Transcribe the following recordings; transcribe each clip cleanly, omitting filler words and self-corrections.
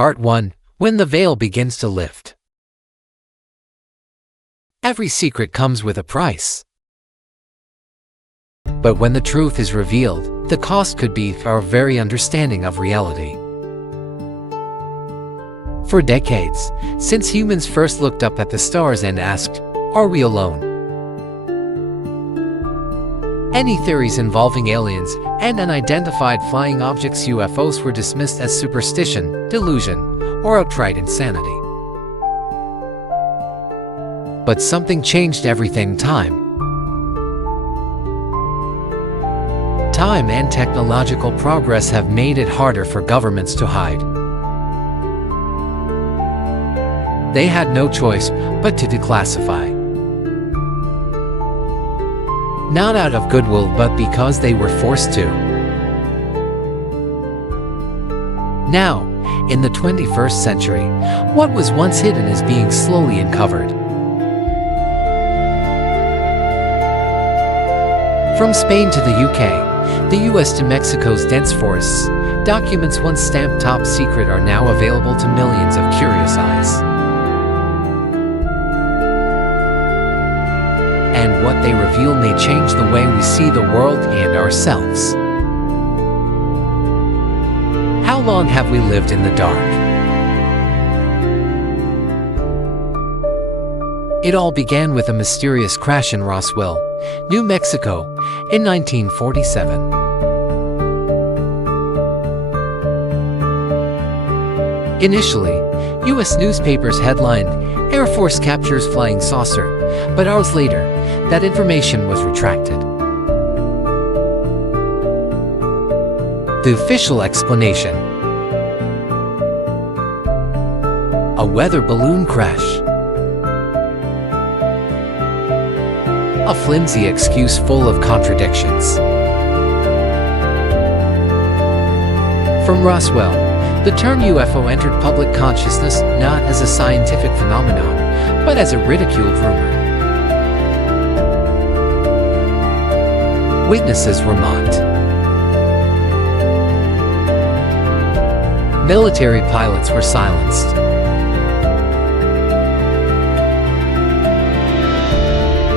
Part 1. When the veil begins to lift. Every secret comes with a price. But when the truth is revealed, the cost could be our very understanding of reality. For decades, since humans first looked up at the stars and asked, "Are we alone?" any theories involving aliens and unidentified flying objects UFOs were dismissed as superstition, delusion, or outright insanity. But something changed everything. Time and technological progress have made it harder for governments to hide. They had no choice but to declassify. Not out of goodwill, but because they were forced to. Now, in the 21st century, what was once hidden is being slowly uncovered. From Spain to the UK, the US to Mexico's dense forests, documents once stamped top secret are now available to millions of curious eyes. And what they reveal may change the way we see the world and ourselves. How long have we lived in the dark? It all began with a mysterious crash in Roswell, New Mexico, in 1947. Initially, U.S. newspapers headlined, "Air Force captures flying saucer," but hours later, that information was retracted. The official explanation: a weather balloon crash. A flimsy excuse full of contradictions. From Roswell, the term UFO entered public consciousness not as a scientific phenomenon, but as a ridiculed rumor. Witnesses were mocked. Military pilots were silenced.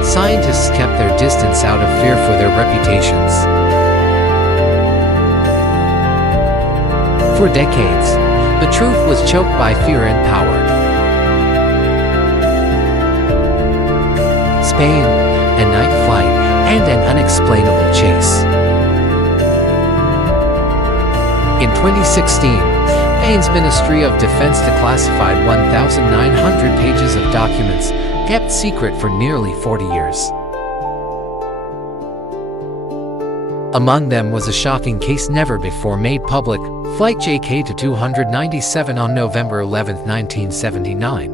Scientists kept their distance out of fear for their reputations. For decades, the truth was choked by fear and power. Spain, a night flight, and an unexplainable chase. In 2016, Spain's Ministry of Defense declassified 1,900 pages of documents kept secret for nearly 40 years. Among them was a shocking case never before made public, Flight JK-297 on November 11, 1979.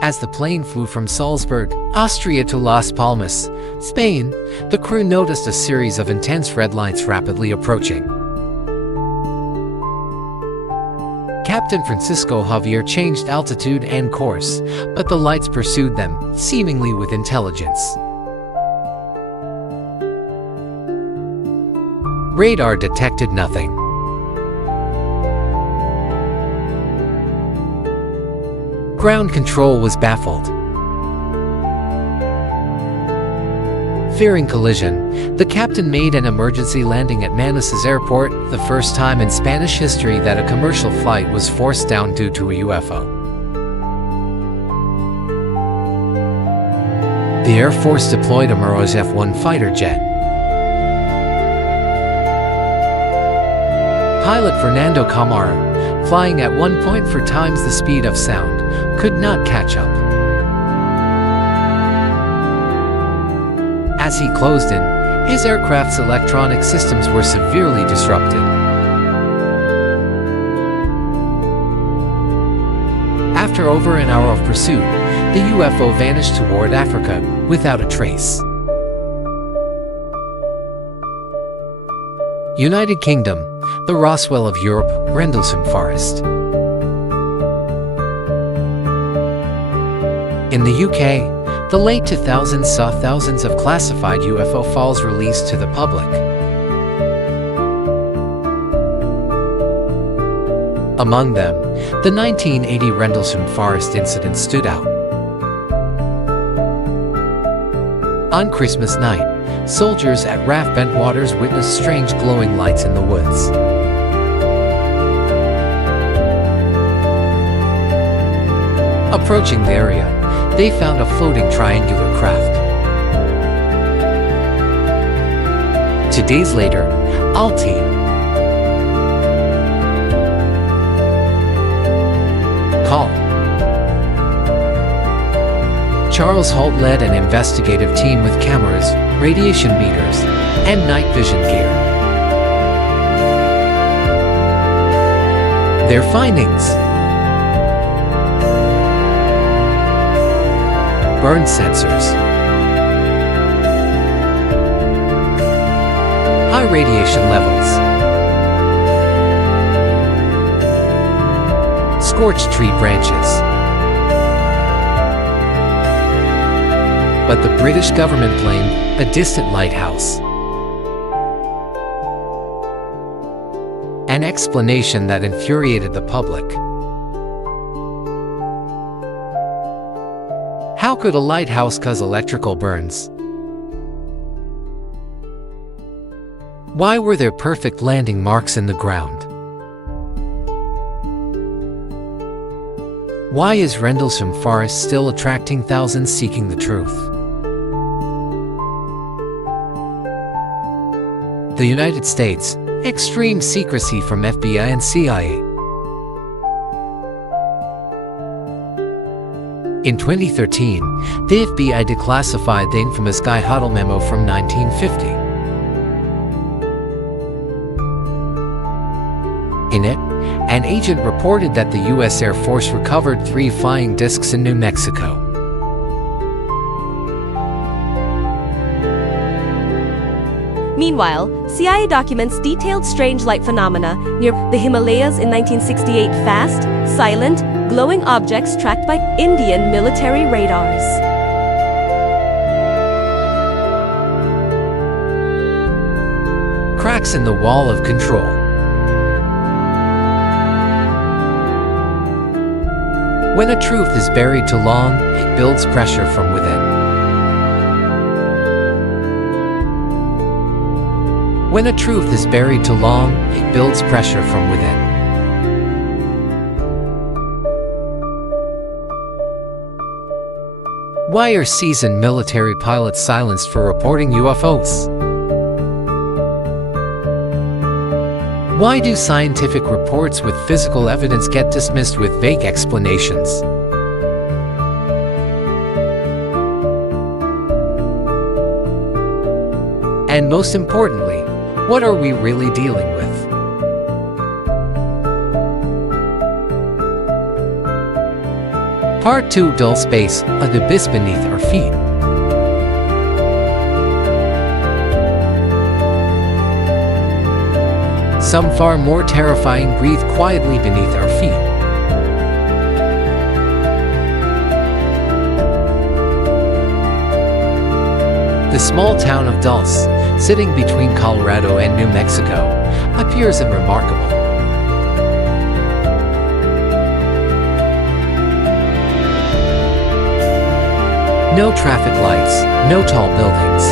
As the plane flew from Salzburg, Austria to Las Palmas, Spain, the crew noticed a series of intense red lights rapidly approaching. Captain Francisco Javier changed altitude and course, but the lights pursued them, seemingly with intelligence. Radar detected nothing. Ground control was baffled. Fearing collision, the captain made an emergency landing at Manassas Airport, the first time in Spanish history that a commercial flight was forced down due to a UFO. The Air Force deployed a Mirage F-1 fighter jet. Pilot Fernando Camara, flying at 1.4 times the speed of sound, could not catch up. As he closed in, his aircraft's electronic systems were severely disrupted. After over an hour of pursuit, the UFO vanished toward Africa without a trace. United Kingdom, the Roswell of Europe, Rendlesham Forest. In the UK, the late 2000s saw thousands of classified UFO files released to the public. Among them, the 1980 Rendlesham Forest incident stood out. On Christmas night, soldiers at RAF Bentwaters witnessed strange glowing lights in the woods. Approaching the area, they found a floating triangular craft. 2 days later, Alti call. Charles Holt led an investigative team with cameras, radiation meters, and night vision gear. Their findings: burn sensors, high radiation levels, scorched tree branches. But the British government blamed a distant lighthouse. An explanation that infuriated the public. How could a lighthouse cause electrical burns? Why were there perfect landing marks in the ground? Why is Rendlesham Forest still attracting thousands seeking the truth? The United States, extreme secrecy from FBI and CIA. In 2013, the FBI declassified the infamous Guy Huddle memo from 1950. In it, an agent reported that the U.S. Air Force recovered 3 flying discs in New Mexico. Meanwhile, CIA documents detailed strange light phenomena near the Himalayas in 1968, fast, silent, glowing objects tracked by Indian military radars. Cracks in the wall of control. When a truth is buried too long, it builds pressure from within. When a truth is buried too long, it builds pressure from within. Why are seasoned military pilots silenced for reporting UFOs? Why do scientific reports with physical evidence get dismissed with vague explanations? And most importantly, what are we really dealing with? Part 2: Dulce Base, an abyss beneath our feet. Some far more terrifying breathe quietly beneath our feet. The small town of Dulce, sitting between Colorado and New Mexico, appears unremarkable. No traffic lights, no tall buildings.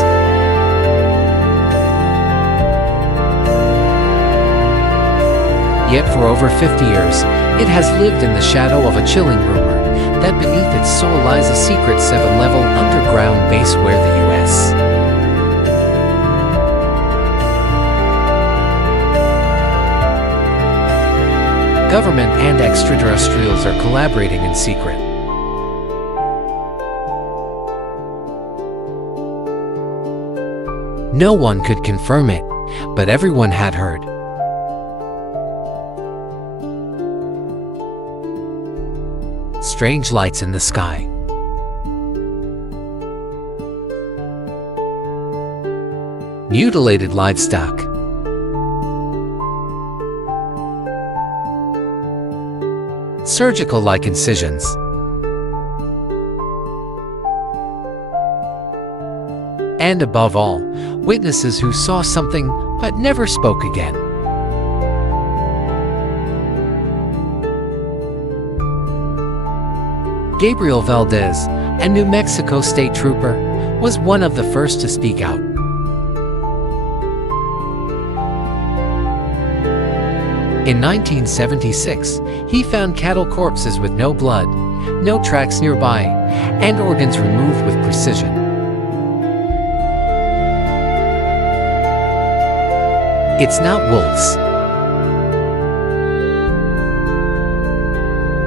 Yet for over 50 years, it has lived in the shadow of a chilling rumor that beneath its soul lies a secret 7-level underground base where the U.S. government and extraterrestrials are collaborating in secret. No one could confirm it, but everyone had heard. Strange lights in the sky. Mutilated livestock. Surgical-like incisions. And above all, witnesses who saw something but never spoke again. Gabriel Valdez, a New Mexico state trooper, was one of the first to speak out. In 1976, he found cattle corpses with no blood, no tracks nearby, and organs removed with precision. It's not wolves.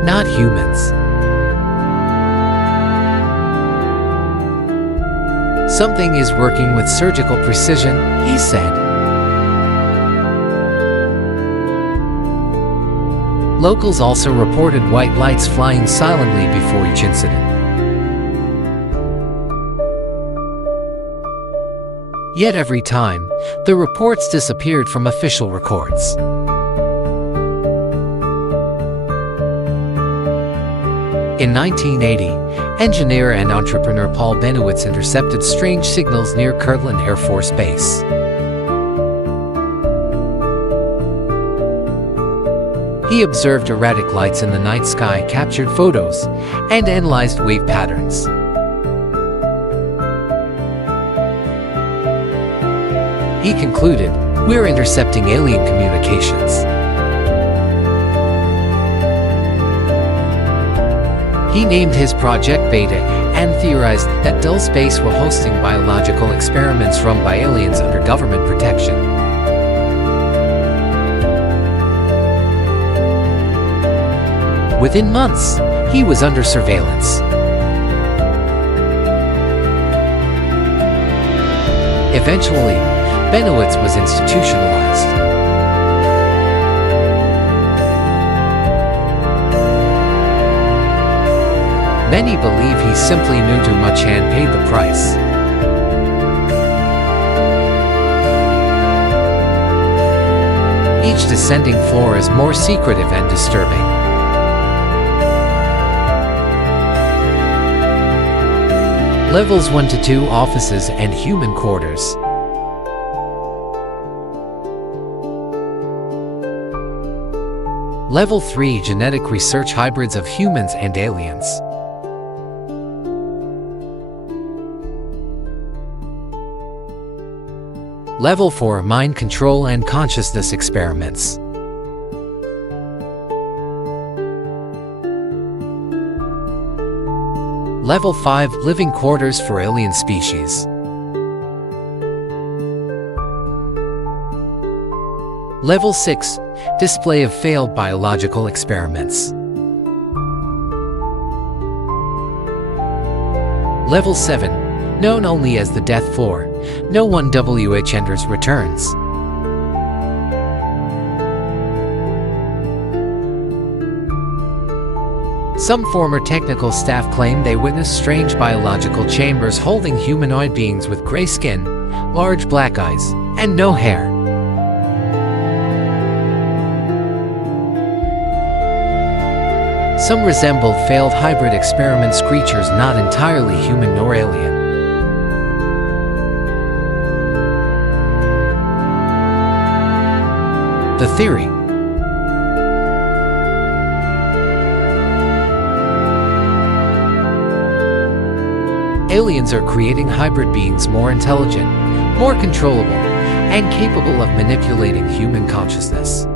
Not humans. Something is working with surgical precision, he said. Locals also reported white lights flying silently before each incident. Yet every time, the reports disappeared from official records. In 1980, engineer and entrepreneur Paul Bennewitz intercepted strange signals near Kirtland Air Force Base. He observed erratic lights in the night sky, captured photos, and analyzed wave patterns. He concluded, "We're intercepting alien communications." He named his project Beta and theorized that Dulce Base were hosting biological experiments run by aliens under government protection. Within months, he was under surveillance. Eventually, Bennewitz was institutionalized. Many believe he simply knew too much and paid the price. Each descending floor is more secretive and disturbing. Levels 1 to 2 offices and human quarters. Level 3 genetic research hybrids of humans and aliens. Level 4 mind control and consciousness experiments. Level 5 living quarters for alien species. Level 6 display of failed biological experiments. Level 7 known only as the death floor. No one WH enters returns. Some former technical staff claim they witnessed strange biological chambers holding humanoid beings with gray skin, large black eyes, and no hair. Some resembled failed hybrid experiments, creatures not entirely human nor alien. The theory. Aliens are creating hybrid beings more intelligent, more controllable, and capable of manipulating human consciousness.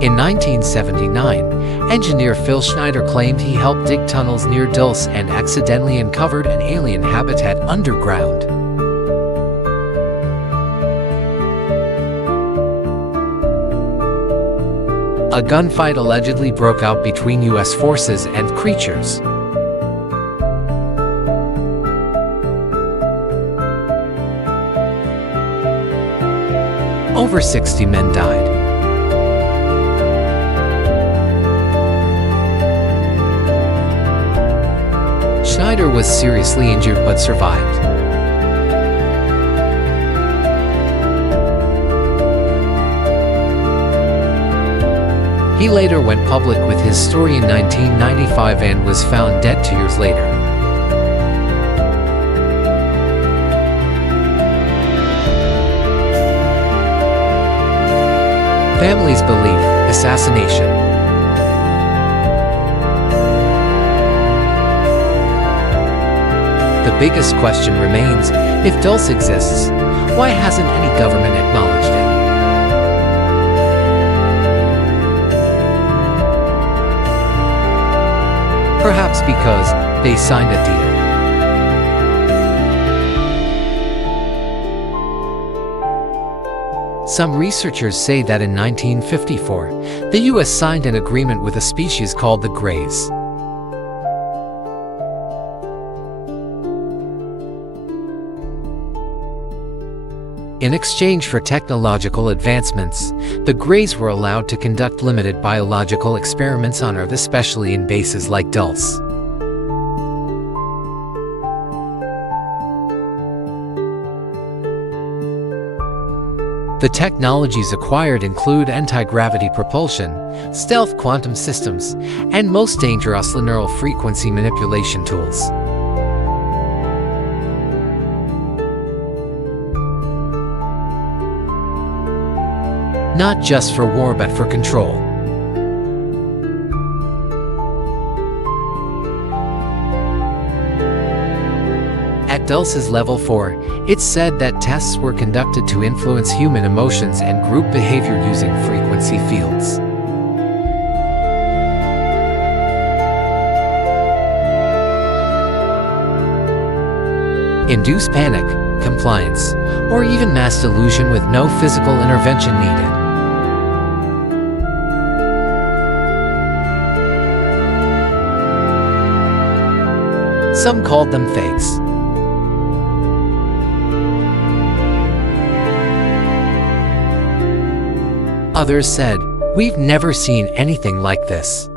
In 1979, engineer Phil Schneider claimed he helped dig tunnels near Dulce and accidentally uncovered an alien habitat underground. A gunfight allegedly broke out between U.S. forces and creatures. Over 60 men died. Schneider was seriously injured but survived. He later went public with his story in 1995 and was found dead 2 years later. Families believe assassination. The biggest question remains, if Dulce exists, why hasn't any government acknowledged it? Perhaps because they signed a deal. Some researchers say that in 1954, the US signed an agreement with a species called the Greys. In exchange for technological advancements, the Greys were allowed to conduct limited biological experiments on Earth, especially in bases like Dulce. The technologies acquired include anti-gravity propulsion, stealth quantum systems, and most dangerously neural frequency manipulation tools. Not just for war but for control. At Dulce's level 4, it's said that tests were conducted to influence human emotions and group behavior using frequency fields. Induce panic, compliance, or even mass delusion with no physical intervention needed. Some called them fakes. Others said, "We've never seen anything like this."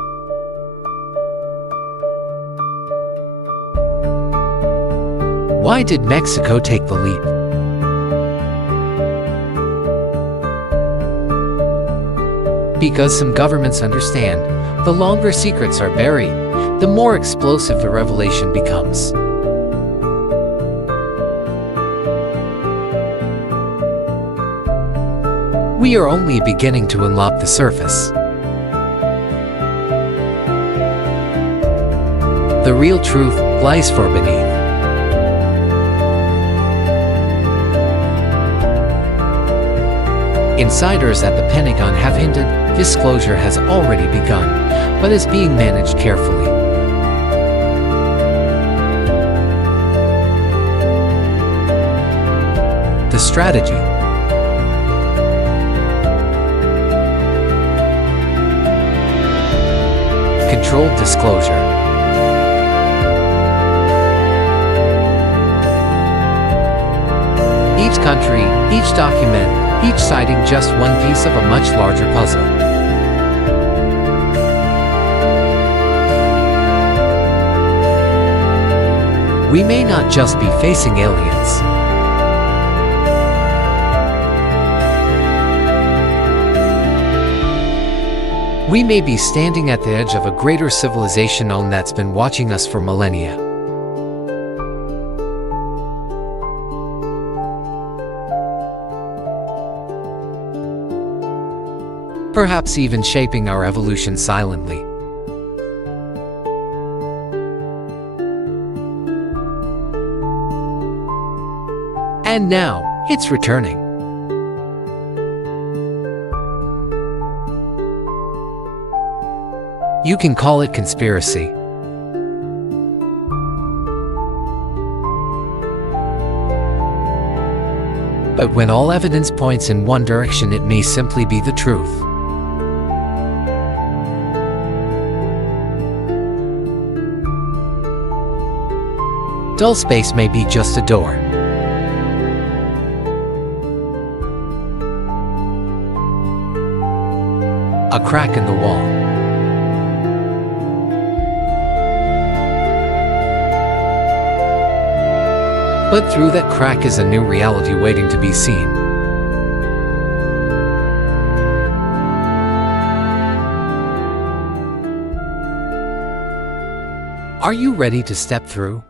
Why did Mexico take the leap? Because some governments understand, the longer secrets are buried, the more explosive the revelation becomes. We are only beginning to unlock the surface. The real truth lies far beneath. Insiders at the Pentagon have hinted disclosure has already begun, but is being managed carefully. The strategy. Controlled disclosure. Each country, each document, each sighting just one piece of a much larger puzzle. We may not just be facing aliens. We may be standing at the edge of a greater civilization that's been watching us for millennia. Perhaps even shaping our evolution silently. And now, it's returning. You can call it conspiracy. But when all evidence points in one direction, it may simply be the truth. Dulce Base may be just a door. A crack in the wall. But through that crack is a new reality waiting to be seen. Are you ready to step through?